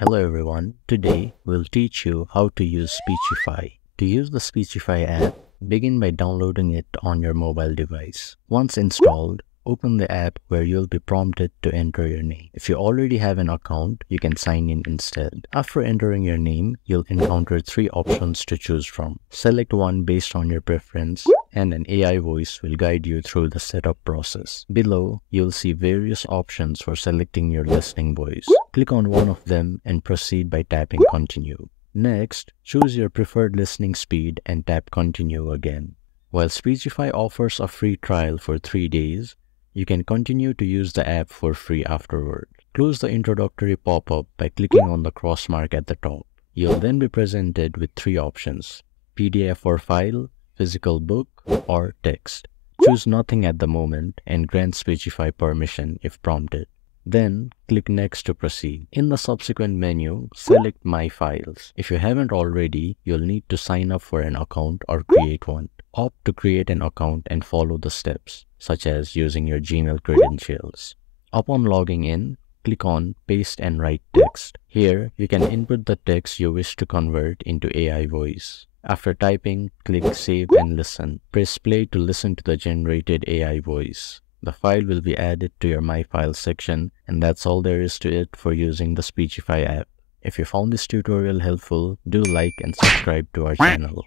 Hello everyone, today we'll teach you how to use Speechify. To use the Speechify app, begin by downloading it on your mobile device. Once installed, open the app where you'll be prompted to enter your name. If you already have an account, you can sign in instead. After entering your name, you'll encounter three options to choose from. Select one based on your preference, and an AI voice will guide you through the setup process. Below, you'll see various options for selecting your listening voice. Click on one of them and proceed by tapping Continue. Next, choose your preferred listening speed and tap Continue again. While Speechify offers a free trial for 3 days, you can continue to use the app for free afterward. Close the introductory pop-up by clicking on the cross mark at the top. You'll then be presented with three options: PDF or file, physical book, or text. Choose nothing at the moment and grant Speechify permission if prompted. Then, click Next to proceed. In the subsequent menu, select My Files. If you haven't already, you'll need to sign up for an account or create one. Opt to create an account and follow the steps, such as using your Gmail credentials. Upon logging in, click on Paste and Write Text. Here, you can input the text you wish to convert into AI voice. After typing, click Save and Listen. Press play to listen to the generated AI voice. The file will be added to your My Files section, and that's all there is to it for using the Speechify app. If you found this tutorial helpful, do like and subscribe to our channel.